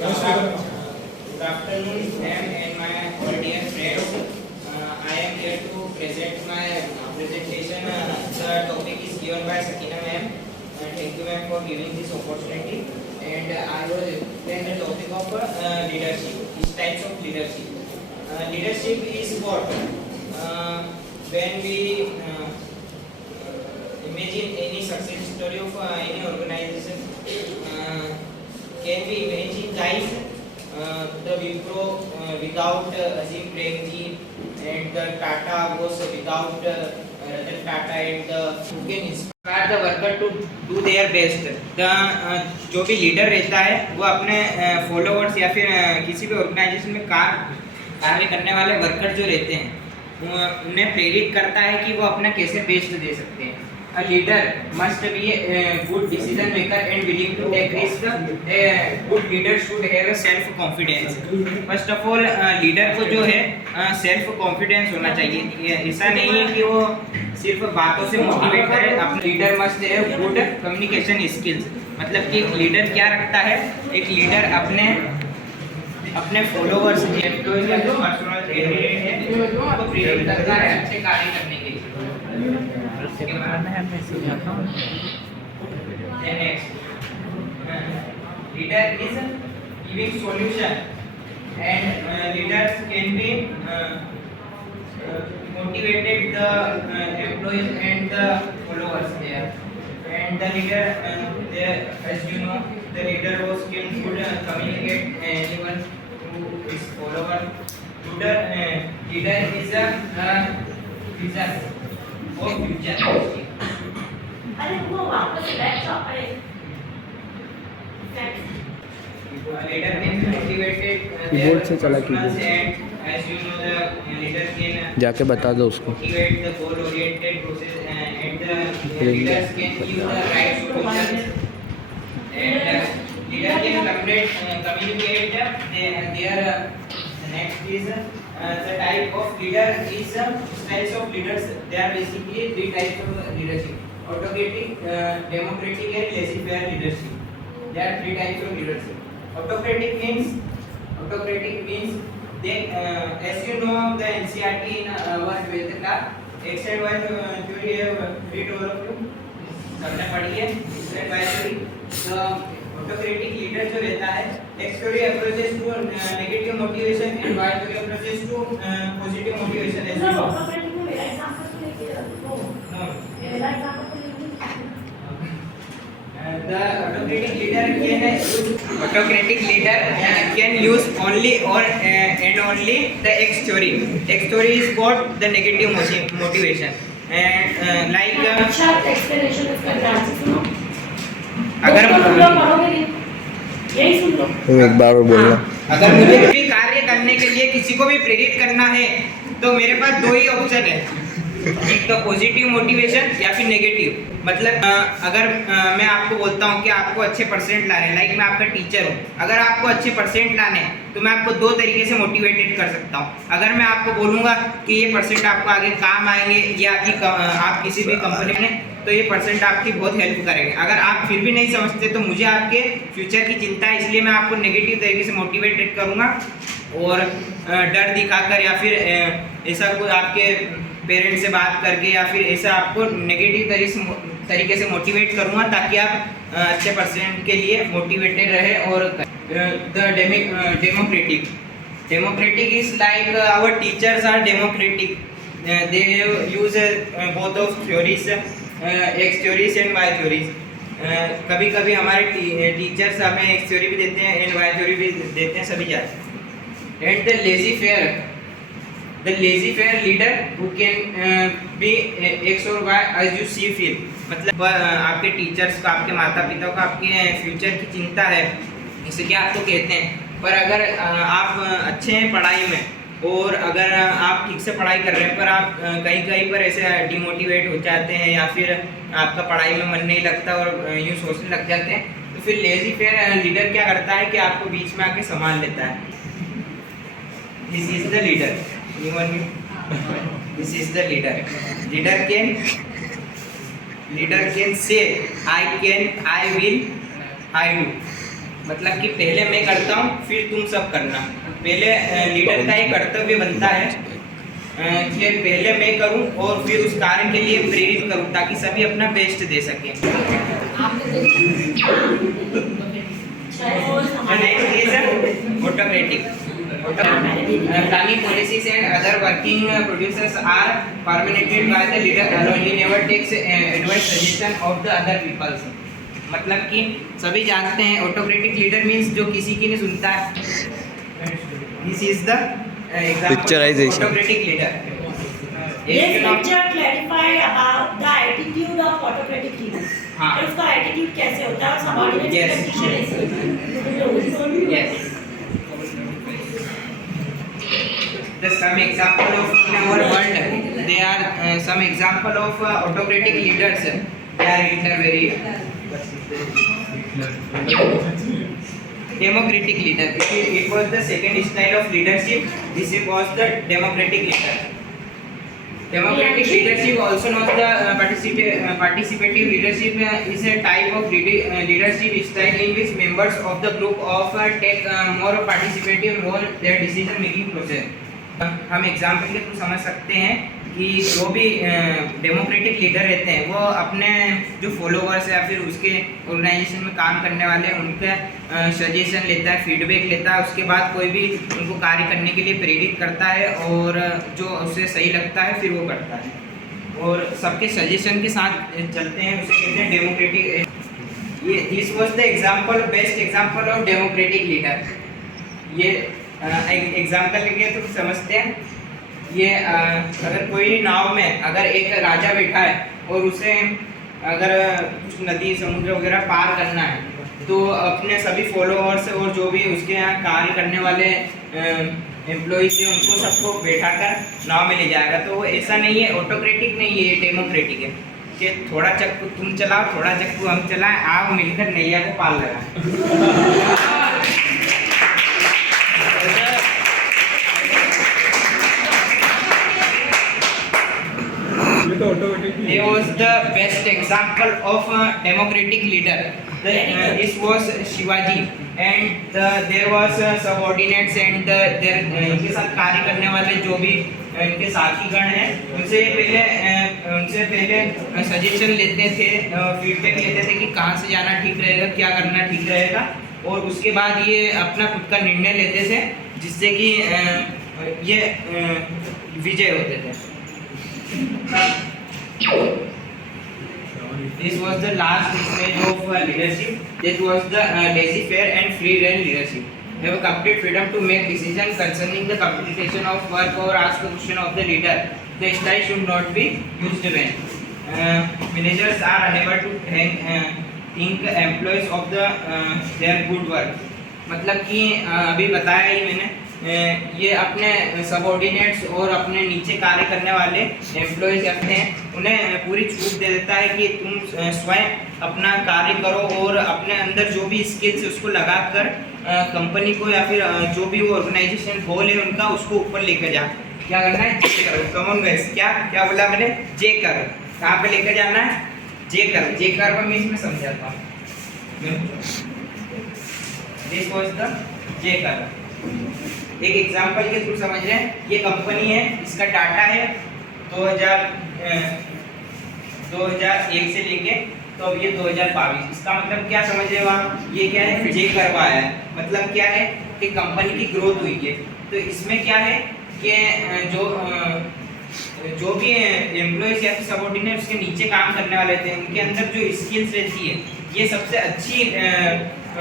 Good afternoon, ma'am and my all dear friends. I am here to present my presentation. The topic is given by Sakina ma'am. Thank you ma'am for giving this opportunity. And I will explain the topic of leadership. These types of leadership. Leadership is what? When we imagine any success story of any organization, can we imagine guys the Wipro without Azim Premji and the Tata was without Ratan Tata and who can inspire the worker to do their best. The जो भी leader रहता है वो अपने followers या फिर किसी भी ऑर्गेनाइजेशन में कार्य करने वाले वर्कर जो रहते हैं उन्हें प्रेरित करता है कि वो अपना कैसे बेस्ट दे सकते हैं. A leader must be a good decision maker and willing to take risk. A good leader should have self confidence. First of all, leader को जो है self confidence होना चाहिए. ऐसा नहीं है कि वो सिर्फ बातों से मोटिवेट करे. अपना leader must have good communication skills. मतलब कि एक लीडर क्या रखता है, एक लीडर अपने फॉलोअर्स एम्प्लॉइज या जो पर्सनल कैंडिडेट है उनको प्रेरित करता है अच्छे कार्य करने के लिए. Then next, leader is giving solution, and leaders can be motivated the employees and the followers there. And the leader, there, as you know, the leader was can good communicate anyone who is follower. Leader is a vision. अरे वो वापस laptop पे keyboard से चला keyboard जाके बता दो उसको. Next is the type of leader is styles of leaders. There are basically three types of leadership: autocratic, democratic, and laissez-faire leadership. There are three types of leadership. Autocratic means they, as you know, the NCERT in our 12th class, X and Y theory have read all of you. सबने पढ़ी है X and Y theory. So autocratic leader जो रहता है, X theory approaches to negative motivation and Y theory approaches to positive motivation. No, autocratic में मेरा example तो लेके वो मेरा एग्जांपल तो लेके the autocratic leader can use only or and only the X theory. X theory is what the negative motivation and like अच्छा explanation इसका ध्यान से सुनो. अगर यही सुन लो. एक बार और बोलना. अगर मुझे भी कार्य करने के लिए किसी को भी प्रेरित करना है तो मेरे पास दो ही ऑप्शन है, एक तो पॉजिटिव मोटिवेशन या फिर नेगेटिव. मतलब अगर मैं आपको बोलता हूँ कि आपको अच्छे परसेंट लाने, लाइक मैं आपका टीचर हूँ, अगर आपको अच्छे परसेंट लाने तो मैं आपको दो तरीके से मोटिवेटेड कर सकता हूँ. अगर मैं आपको बोलूँगा कि ये परसेंट आपको आगे काम आएंगे या आप किसी भी कंपनी में तो ये परसेंट आपकी बहुत हेल्प करेंगे. अगर आप फिर भी नहीं समझते तो मुझे आपके फ्यूचर की चिंता है, इसलिए मैं आपको नेगेटिव तरीके से मोटिवेटेड करूँगा और डर दिखाकर या फिर ऐसा कोई आपके पेरेंट्स से बात करके या फिर ऐसा आपको नेगेटिव तरीके से मोटिवेट करूँगा ताकि आप अच्छे परसेंट के लिए मोटिवेटेड रहे. और the democratic is like our teachers are democratic. They use both of theories, X theories and Y theories. कभी कभी हमारे टीचर्स हमें एक्स थ्योरी भी देते हैं एंड वाई थ्योरी भी देते हैं, सभी जाते हैं. And the laissez-faire leader who can be X or Y as you see fit. मतलब आपके टीचर्स को, आपके माता पिता को आपके फ्यूचर की चिंता है, इसलिए आपको कहते हैं. पर अगर आप अच्छे हैं पढ़ाई में और अगर आप ठीक से पढ़ाई कर रहे हैं पर आप कहीं पर ऐसे डिमोटिवेट हो जाते हैं या फिर आपका पढ़ाई में मन नहीं लगता और यूँ सोचने लग जाते हैं तो फिर laissez-faire लीडर क्या करता है कि आपको बीच में आके संभाल लेता है. This is the leader. This is the leader. Leader can say I can, I will, I do. मतलब कि पहले मैं करता हूँ फिर तुम सब करना। पहले लीडर का ये कर्तव्य बनता है कि पहले मैं करूं और फिर उस कार्य के लिए प्रेरित करूं ताकि सभी अपना बेस्ट दे सकें। Next is autocratic. Planning policies and other working procedures are permitted by the leader alone. He never takes advice suggestion of the other people. मतलब कि सभी जानते हैं ऑटोक्रेटिक लीडर मींस जो किसी की नहीं सुनता है। This is the Picturization. Autocratic leader. This picture clarify about the attitude of autocratic leader. हाँ। कि उसका attitude कैसे होता है और subordinate Yes. condition ऐसे। Yes. The some example of in our world, they are some example of autocratic leaders. They are very democratic leader. It was the second style of leadership. This was the democratic leader. Democratic leadership, also known as the participative leadership, is a type of leadership style in which members of the group take more participative role in their decision making process. हम example के through समझ सकते हैं कि जो भी democratic leader रहते हैं वो अपने जो फॉलोवर्स या फिर उसके ऑर्गेनाइजेशन में काम करने वाले हैं उनका सजेशन लेता है, फीडबैक लेता है, उसके बाद कोई भी उनको कार्य करने के लिए प्रेरित करता है और जो उसे सही लगता है फिर वो करता है और सबके सजेशन के साथ चलते हैं, उसे कहते हैं डेमोक्रेटिक। ये this was the example, best example of democratic leader. ये एग्जाम्पल लेके तो समझते हैं। ये अगर कोई नाव में अगर एक राजा बैठा है और उसे अगर कुछ नदी समुद्र वगैरह पार करना है तो अपने सभी फॉलोअर्स और जो भी उसके यहाँ कार्य करने वाले एम्प्लॉइज हैं उनको सबको बैठा कर नाव में ले जाएगा। तो वो ऐसा नहीं है, ऑटोक्रेटिक नहीं है, ये डेमोक्रेटिक है कि थोड़ा चक्कू तुम चलाओ, थोड़ा चक्कू हम चलाएं, आओ मिलकर नैया को पाल लगाएं। He was the best example of a democratic leader. This was Shivaji, and there was subordinates and इनके साथ कार्य करने वाले जो भी इनके साथीगण हैं उनसे पहले सजेशन लेते थे, फीडबैक लेते थे कि कहाँ से जाना ठीक रहेगा, क्या करना ठीक रहेगा और उसके बाद ये अपना खुद का निर्णय लेते थे जिससे कि ये विजय होते थे। This was the last stage of leadership. That was the laissez-faire and free-rein leadership. They have complete freedom to make decisions concerning the completion of work or ask a question of the leader. The style should not be used when managers are unable to think employees of their good work. मतलब कि अभी बताया ही मैंने, ये अपने subordinates और अपने नीचे कार्य करने वाले एम्प्लॉयज रखते हैं, उन्हें पूरी छूट दे देता है कि तुम स्वयं अपना कार्य करो और अपने अंदर जो भी स्किल्स है उसको लगाकर कंपनी को या फिर जो भी वो ऑर्गेनाइजेशन गोल है उनका उसको ऊपर लेकर जा। क्या करना है? जे करो। कमॉन गाइस, क्या बोला मैंने? जे करो। कहाँ पे लेकर जाना है? जे करो। जे करो मैं इसमें समझाता हूँ। दिस वाज द जे करो। एक एग्जांपल के थ्रू समझ रहे हैं। ये कंपनी है, इसका डाटा है 2001 से लेके तो अब ये 2022। इसका मतलब क्या समझ रहे हो आप? ये क्या है? जे करवाया है। मतलब क्या है कि कंपनी की ग्रोथ हुई है। तो इसमें क्या है कि जो भी एम्प्लॉयज या सबऑर्डिनेट उसके नीचे काम करने वाले थे उनके अंदर जो स्किल्स रहती है ये सबसे अच्छी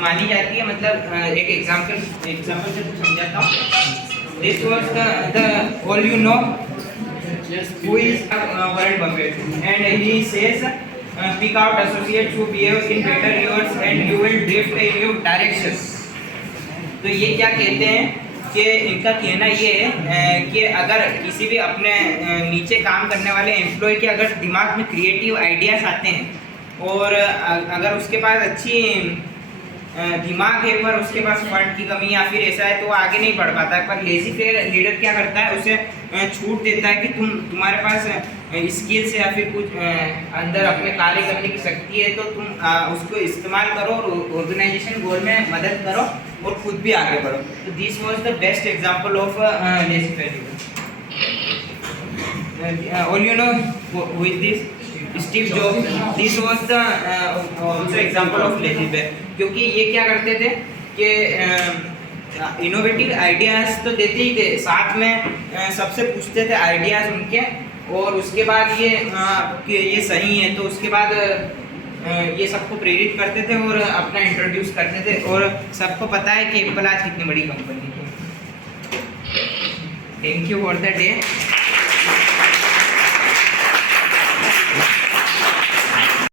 मानी जाती है। मतलब एक एग्जांपल से समझाता हूँ। This was the all you know who is Warren Buffett and he says pick out associates who behave in better years and you will drift in your direction। तो ये क्या कहते हैं कि इनका कहना ये है कि अगर किसी भी अपने नीचे काम करने वाले एम्प्लॉय के अगर दिमाग में क्रिएटिव आइडियाज आते हैं और अगर उसके पास अच्छी दिमाग है पर उसके पास फंड की कमी या फिर ऐसा है तो वो आगे नहीं बढ़ पाता है। पर लेजी फेयर लीडर क्या करता है? उसे छूट देता है कि तुम्हारे पास स्किल्स या फिर कुछ अंदर अपने कार्य करने की शक्ति है तो तुम उसको इस्तेमाल करो और ऑर्गेनाइजेशन गोल में मदद करो और खुद भी आगे बढ़ो. तो this was the best example of lazy fair. All you know who is this? Steve Jobs. This was the also example of lazy bear. क्योंकि ये क्या करते थे कि इनोवेटिव आइडियाज तो देते ही थे, साथ में सबसे पूछते थे आइडियाज उनके, और उसके बाद ये कि ये सही है तो उसके बाद ये सबको प्रेरित करते थे और अपना इंट्रोड्यूस करते थे. और सबको पता है कि एप्पल आज कितनी बड़ी कंपनी है. Thank you for the day.